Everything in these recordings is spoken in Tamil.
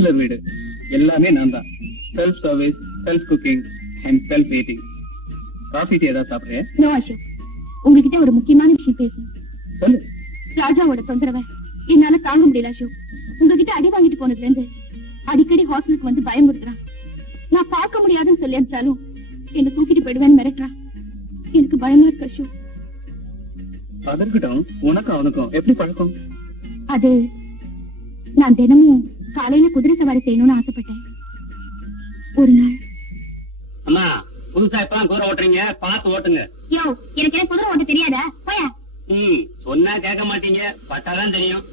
பேச்சுலர் வீடு, எல்லாமே நான் தான். Self service, self cooking and self eating. Coffee tea ஏதாவது சாப்பிடுறேன்? நோ அசோக், உங்ககிட்ட ஒரு முக்கியமான விஷயம் பேசணும். சொல்லு. ராஜாவோட தொந்தரவை என்னால தாங்க முடியல அசோக். உங்ககிட்ட அடி வாங்கிட்டு போனதுல இருந்து அடிக்கடி ஹாஸ்டலுக்கு வந்து பயமுறுத்துறான். நான் பார்க்க முடியாதுன்னு சொல்லி அனுப்பிச்சாலும் என்ன தூக்கிட்டு போயிடுவேன்னு மிரட்டுறான். எனக்கு பயமா இருக்கு அசோக். அதற்கிட்டும் உனக்கும் அவனுக்கும் எப்படி பழக்கம்? அது நான் தினமும் காலையில குதிரை சவாரி செய்யணும்னு ஆசைப்பட்டேன். ஒரு நாள், அம்மா புதுசா இப்பதான் குதிரை ஓட்டுறீங்க, பார்த்து ஓட்டுங்க. யோ, எனக்கு என்ன குதிரை ஓட்ட தெரியாதா? போயா. சொன்னா கேட்க மாட்டீங்க, பட்டாதான் தெரியும்.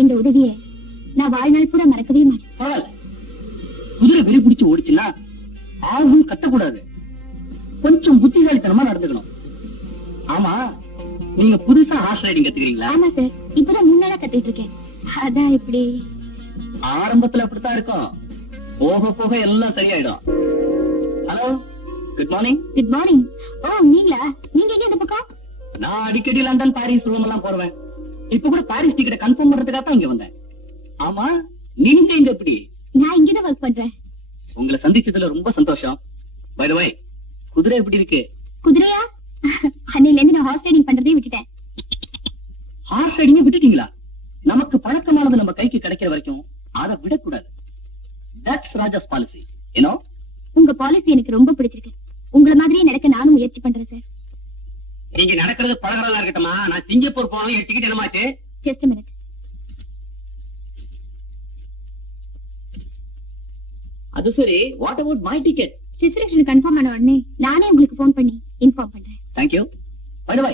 இந்த உதவியை நான் வாழ்நாள் கூட மறக்கவே மாட்டேன். குதிரை வெறி பிடிச்சு ஓடிச்சுன்னா ஆகும் கட்டக்கூடாது, கொஞ்சம் புத்திசாலித்தனமா நடந்துக்கணும். ஆமா, நீங்க புதுசா ஹார்ஸ் ரைடிங் கத்துக்கிறீங்களா? ஆமா சார், இப்பதான் முன்னால கத்துட்டு இருக்கேன். அதான் இப்படி ஆரம்பத்துல அப்படித்தான் இருக்கும், போக போக எல்லாம் சரியாயிடும். Hello, good morning. Good morning. Oh, நீங்களா? நீங்க எங்க இந்த பக்கம்? நான் அடிக்கடி லண்டன், பாரிஸ், ரோம் எல்லாம் போறேன். இப்ப கூட பாரிஸ் டிக்கெட் கன்ஃபார்ம் பண்றதுக்காக தான் இங்க வந்தேன். ஆமா, நீங்க இங்க எப்படி? நான் இங்கதான் ஒர்க் பண்றேன். உங்களை சந்திச்சதுல ரொம்ப சந்தோஷம். பை தி வே, குதிரை எப்படி இருக்கு? குதிரையா? அன்னையில இருந்து நான் ஹார்ஸ் ரைடிங் பண்றதே விட்டுட்டேன். ஹார்ஸ் ரைடிங் விட்டுட்டீங்களா? நமக்கு பழக்கமானது நம்ம கைக்கு கிடைக்கிற வரைக்கும் அதை விடக்கூடாது. That's Raja's policy. ஏனோ உங்க பாலிசி எனக்கு ரொம்ப பிடிச்சிருக்கு. உங்கள மாதிரியே நடக்க நானும் முயற்சி பண்றேன் சார். நீங்க நடக்கிறது பழகிறதா இருக்கட்டுமா, நான் சிங்கப்பூர் போனோம், என் டிக்கெட் என்னமாச்சு? Just a minute. அது சரி, what about my ticket? Reservation confirm ஆன உடனே நானே உங்களுக்கு ஃபோன் பண்ணி இன்ஃபார்ம் பண்றேன். Thank you. By the way,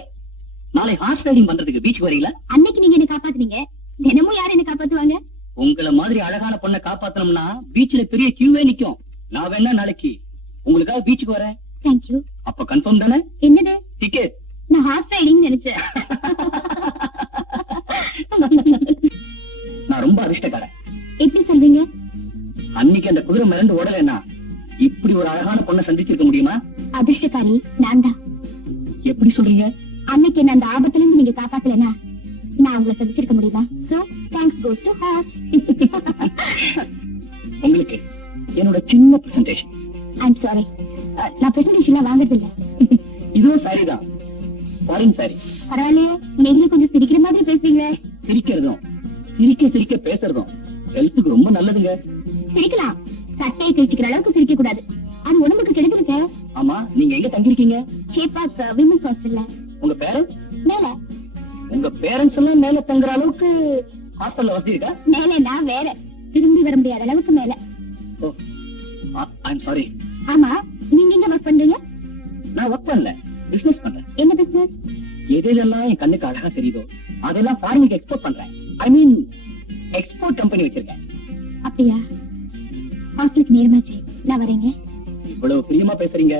நாளை ஹார்ஸ் ரைடிங் பண்றதுக்கு பீச் வரீங்களா? அன்னைக்கு நீங்க என்ன காப்பாத்துனீங்க, தினமும் யார் என்ன காப்பாத்துவாங்க? உங்கள மாதிரி அழகான பொண்ணை காப்பாத்தணும்னா பீச்ல பெரிய கியூவே நிக்கும். நான் வேணா நாளைக்கு உங்களுக்காக பீச்சுக்கு வரேன். Thank you. அப்ப கன்ஃபார்ம் தானே? என்னது டிக்கெட்? நான் ஹார்ஸ் ரைடிங் நினைச்சேன். நான் ரொம்ப அதிர்ஷ்டக்காரன். எப்படி சொல்றீங்க? அன்னைக்கு அந்த குதிரை மிரண்டு ஓடலைன்னா இப்படி ஒரு அழகான பொண்ணை சந்திச்சிருக்க முடியுமா? அதிர்ஷ்டக்காரி நான் தான். எப்படி சொல்றீங்க? அன்னைக்கு என்ன அந்த ஆபத்துல இருந்து நீங்க காப்பாத்தலனா நான் உங்களை சந்திச்சிருக்க முடியுமா? So thanks goes to hearts. உங்களுக்கு என்னோட சின்ன பிரசன்டேஷன். ஐம் சாரி, நான் பிரசன்டேஷன்லாம் வாங்குறது இல்ல. இதுவும் சாரி தான், ஃபாரின் சாரி. பரவாயில்லையே, நீங்களே கொஞ்சம் சிரிக்கிற மாதிரி பேசுறீங்களே. சிரிக்கிறதும் சிரிக்க சிரிக்க பேசுறதும் ஹெல்த்துக்கு ரொம்ப நல்லதுங்க. சிரிக்கலாம், சட்டையை கிழிச்சுக்கிற அளவுக்கு சிரிக்க கூடாது, அது உடம்புக்கு கெடுதிருக்கு. ஆமா, நீங்க எங்க தங்கிருக்கீங்க? ஷேப்பாக் விமன்ஸ் ஹாஸ்டல்ல. உங்க பேரண்ட்ஸ்? மேல. உங்க பேரண்ட்ஸ் எல்லாம் மேல தங்குற அளவுக்கு ஹாஸ்டல்ல வசதி இருக்கா? மேலனா வேற, திரும்பி வர முடியாத அளவுக்கு மேல. ஓ, ஐம் சாரி. ஆமா, நீங்க எங்க ஒர்க் பண்றீங்க? நான் ஒர்க் பண்ணல, பிசினஸ் பண்றேன். என்ன பிசினஸ்? எதெல்லாம் என் கண்ணுக்கு அழகா தெரியுதோ அதெல்லாம் ஃபாரினுக்கு எக்ஸ்போர்ட் பண்றேன். ஐ மீன் எக்ஸ்போர்ட் கம்பெனி வச்சிருக்கேன். அப்படியா? ஹாஸ்டலுக்கு நேரமாச்சு, நான் வரேங்க. இவ்வளவு பிரியமா பேசுறீங்க,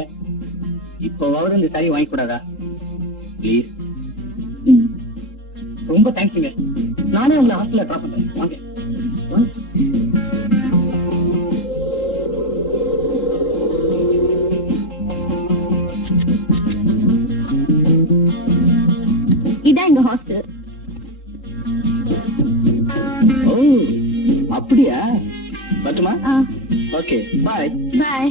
இப்போவாவது இந்த சாரி வாங்கி கூடாதா ப்ளீஸ்? ரொம்ப தேங்க்ஸுங்க. நானே உங்களை ஹாஸ்டல்ல ட்ராப் பண்றேன். வாங்க. இதான் எங்க ஹாஸ்டல். ஓ, அப்படியா? பட்டுமா? ஓகே, பாய். பாய்.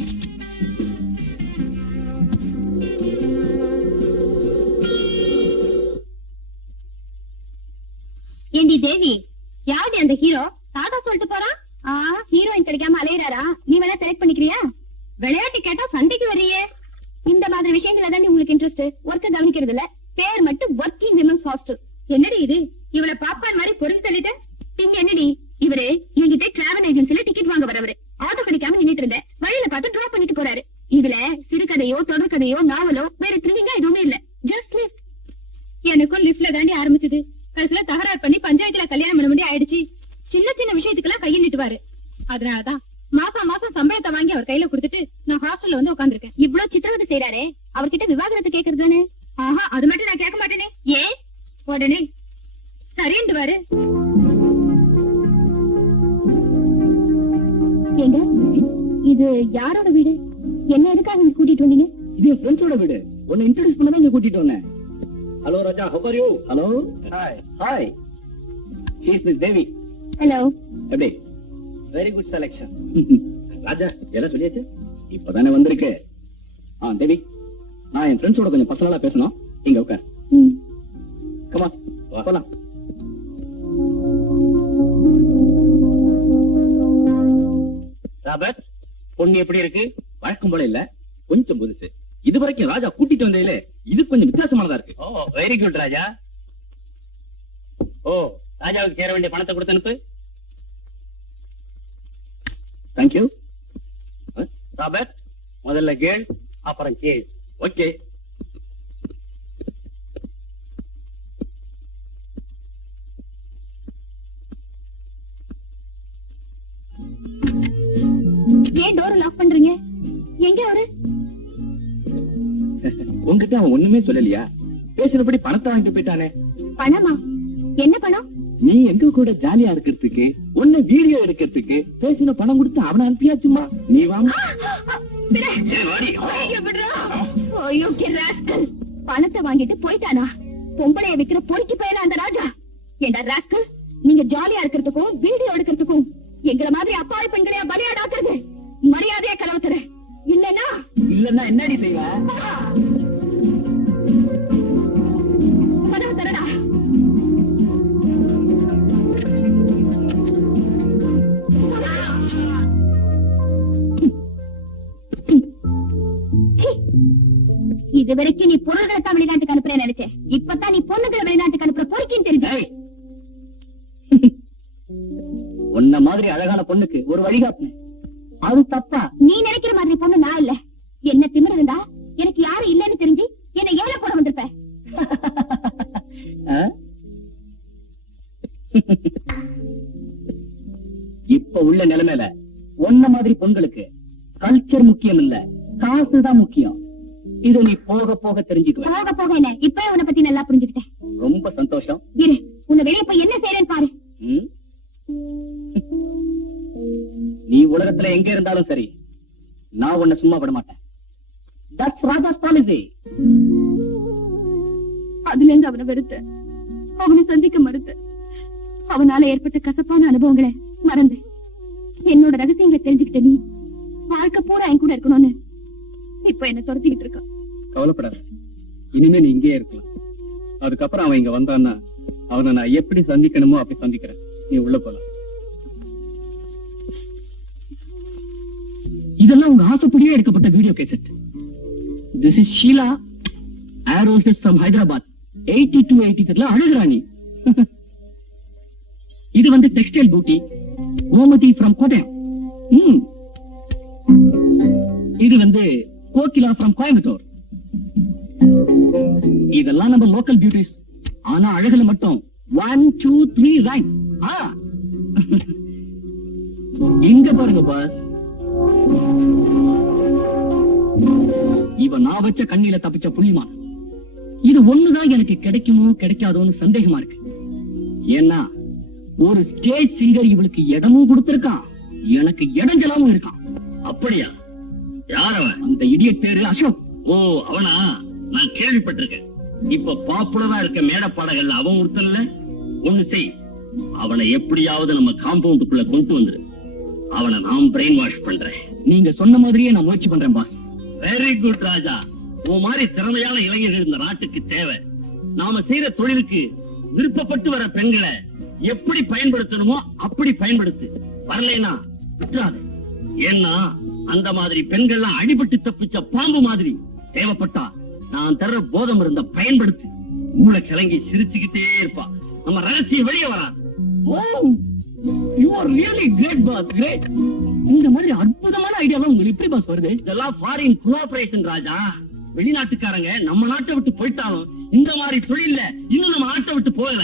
ஏண்டி தேவி, யாரு அந்த ஹீரோ? தாத்தா சொல்லிட்டு போறான். ஹீரோயின் கிடைக்காம அலையறாரா? நீ வேணா செலக்ட் பண்ணிக்கிறியா? விளையாட்டு கேட்டா சண்டைக்கு வர்றியே. இந்த மாதிரி விஷயத்துல தான் உங்களுக்கு இன்ட்ரெஸ்ட், ஒர்க்க கவனிக்கிறது இல்ல. பேர் மட்டும் ஒர்க்கிங் விமன்ஸ் ஹாஸ்டல். என்னடி இது, இவளை பாப்பான் மாதிரி பொறிஞ்சு தள்ளிட்ட. இங்க என்னடி, இவரு என்கிட்ட டிராவல் ஏஜென்சில டிக்கெட் வாங்க வரவரு. ஆட்டோ கிடைக்காம நின்னுட்டு இருந்தேன், வழியில பார்த்து டிராப் பண்ணிட்டு போறாரு. இதுல சிறுகதையோ தொடர்கதையோ நாவலோ வேற த்ரில்லிங்கா எதுவுமே இல்ல. Just lift. எனக்கும் லிஃப்ட்ல தாண்டி ஆரம்பிச்சது, கடைசியில தகராறு பண்ணி பஞ்சாயத்துல கல்யாணம் பண்ண முடிய ஆயிடுச்சு. சின்ன சின்ன விஷயத்துக்கெல்லாம் கையில் நிட்டுவாரு. அதனாலதான் மாசம் மாசம் சம்பளத்தை வாங்கி அவர் கையில கொடுத்துட்டு நான் ஹாஸ்டல்ல வந்து உட்காந்துருக்கேன். இவ்வளவு சித்திரவதை செய்யறாரே, அவர்கிட்ட விவாகரத்து கேக்குறது தானே? ஆஹா, அது மட்டும் நான் கேட்க மாட்டேனே. ஏன்? உடனே சரின்னுவாரு. ஏங்க, இது யாரோட வீடு? என்ன எதுக்காக இங்க கூட்டிட்டு வந்தீங்க? இது என் ஃப்ரெண்ட்ஸோட வீடு. உன்னை இன்ட்ரோடியூஸ் பண்ண தான் இங்க கூட்டிட்டு வந்தேன். Hello Raja, how are you? Hello. Hi. She is Miss Devi. Hello. எப்படி? Very good selection. ராஜா, எல்லாம் சொல்லியாச்சு? இப்பதானே வந்திருக்கு. தேவி, நான் என் ஃப்ரெண்ட்ஸோட கொஞ்சம் பர்சனலா பேசணும். இங்க உட்கார். கமா, போலாம். ராபர்ட், பொண்ணு எப்படி இருக்கு? வழக்கம் போல இல்ல, கொஞ்சம் புதுசு. இதுவரைக்கும் ராஜா கூட்டிட்டு வந்ததிலே இது கொஞ்சம் வித்தியாசமானதா இருக்கு. ஓ, வெரி குட் ராஜா. ஓ, ராஜாவுக்கு சேர வேண்டிய பணத்தை கொடுத்து அனுப்பு. தேங்க்யூ. ராபர்ட், முதல்ல கேள், அப்புறம் கேஸ். ஓகே. ஏன் டோர் லாக் பண்றீங்க? எங்க அவரு? உங்ககிட்ட அவன் ஒண்ணுமே சொல்லலையா? பேசுறபடி பணத்தை வாங்கிட்டு போயிட்டானே. பணமா? என்ன பணம்? நீ எங்க கூட ஜாலியா இருக்கிறதுக்கு, உன்னை வீடியோ எடுக்கிறதுக்கு பேசின பணம் கொடுத்து அவனை அனுப்பியாச்சுமா. நீ வாங்க. பணத்தை வாங்கிட்டு போயிட்டானா? பொம்பளைய விக்கிற பொறுக்கி போயிடா அந்த ராஜா. ஏண்டா ராஸ்கல், நீங்க ஜாலியா இருக்கிறதுக்கும் வீடியோ எடுக்கிறதுக்கும் எங்களை மாதிரி அப்பாவி பெண்களையா பலியாடாக்குறது? மரியாதையா கலவத்துற. இல்லன்னா என்னடி செய்வ? கதவு தரடா. இது வரைக்கும் நீ பொருள்களை தான் வெளிநாட்டுக்கு அனுப்புறேன்னு நினைச்சேன். இப்பதான் நீ பொண்ணுகளை வெளிநாட்டுக்கு அனுப்புற பொறுக்கின்னு தெரிஞ்சு. உன்ன மாதிரி அழகான பொண்ணுக்கு ஒரு வழிகாட்டு. அது தப்பா? நீ நினைக்கிற மாதிரி பொண்ணு நான் இல்ல. என்ன திமிரு இருந்தா எனக்கு யாரும் இல்லன்னு தெரிஞ்சு என்ன ஏழை போட வந்திருப்ப. இப்ப உள்ள நிலைமையில உன்ன மாதிரி பொண்களுக்கு கல்ச்சர் முக்கியம் இல்ல, காசுதான் முக்கியம். இது நீ போக போக தெரிஞ்சுக்குவ. போக போக என்ன, இப்ப உன்னை பத்தி நல்லா புரிஞ்சுக்கிட்டேன். ரொம்ப சந்தோஷம். இரு, உன்னை வெளியே போய் என்ன செய்யறேன்னு பாரு. நீ உலகத்துல எங்க இருந்தாலும் சரி, நான் உன்னை சும்மா விட மாட்டேன். That's Raja's policy. அதுல இருந்து அவனை வெறுத்த, அவனை சந்திக்க மறுத்த, அவனால ஏற்பட்ட கசப்பான அனுபவங்களை மறந்து என்னோட ரகசியங்களை தெரிஞ்சுக்கிட்ட நீ வாழ்க்கை பூரா என் கூட இருக்கணும்னு இப்ப என்ன துரத்திக்கிட்டு இருக்க. கவலைப்படாத, இனிமே நீ இங்கே இருக்கலாம். அதுக்கப்புறம் அவன் இங்க வந்தான்னா அவனை நான் எப்படி சந்திக்கணுமோ அப்படி சந்திக்கிறேன். நீ உள்ள போலாம். இதெல்லாம் உங்க ஆசைப்படியே எடுக்கப்பட்ட video cassette. This is Sheila, air hostess from Hyderabad. 82-83 அழகுராணி. இது வந்து டெக்ஸ்டைல் பூட்டி கோமதி from கோட்டயம். இது வந்து கோகிலா from கோயம்புத்தூர். இதெல்லாம் நம்ம லோக்கல் பியூட்டிஸ். ஆனா அழகுல மட்டும் 1, 2, 3 ரேங்க். இங்க பாருங்க பாஸ், இவ நான் வச்ச கண்ணில தப்பிச்ச புள்ளிமான். இது ஒண்ணுதான் எனக்கு கிடைக்குமோ கிடைக்காதோன்னு சந்தேகமா இருக்கு. ஏன்னா ஒரு ஸ்டேஜ் சிங்கர் இவளுக்கு இடமும் கொடுத்திருக்கான், எனக்கு இடைஞ்சலாவும் இருக்கான். அப்படியா? யார் அவன்? அந்த இடியட் பேரு அசோக். ஓ, அவனா? நான் கேள்விப்பட்டிருக்கேன். இப்ப பாப்புலரா இருக்க மேட பாடகள்ல அவன் ஒருத்தன்ல. ஒண்ணு செய், அவனை எப்படியாவது நம்ம காம்பவுண்டுக்குள்ள கொண்டு வந்துரு. அவனை நான் பிரெயின் வாஷ் பண்றேன். நீங்க சொன்ன மாதிரியே நான் முயற்சி பண்றேன் பாஸ். வெரி குட் ராஜா. உன் மாதிரி திறமையான இளைஞர்கள் இந்த நாட்டுக்கு தேவை. நாம செய்யற தொழிலுக்கு விருப்பப்பட்டு வர பெண்களை எப்படி பயன்படுத்தணுமோ அப்படி பயன்படுத்து. வரலைன்னா விட்டுறாது. ஏன்னா அந்த மாதிரி பெண்கள்லாம் அடிபட்டு தப்பிச்ச பாம்பு மாதிரி தேவைப்பட்டா நான் தர்ற போதை மருந்த பயன்படுத்தி மூளை கிளங்கி சிரிச்சுக்கிட்டே இருப்பா. நம்ம ரகசியம் வெளியே வராது. You are really great, boss. Great. இந்த மாதிரி அற்புதமான ஐடியாலாம் உங்களுக்கு எப்படி பாஸ் வருது? இதெல்லாம் ஃபாரின் கோஆபரேஷன் ராஜா. வெளிநாட்டுக்காரங்க நம்ம நாட்டை விட்டு போயிட்டாலும் இந்த மாதிரி தொழில்ல இன்னும் நம்ம நாட்டை விட்டு போகல.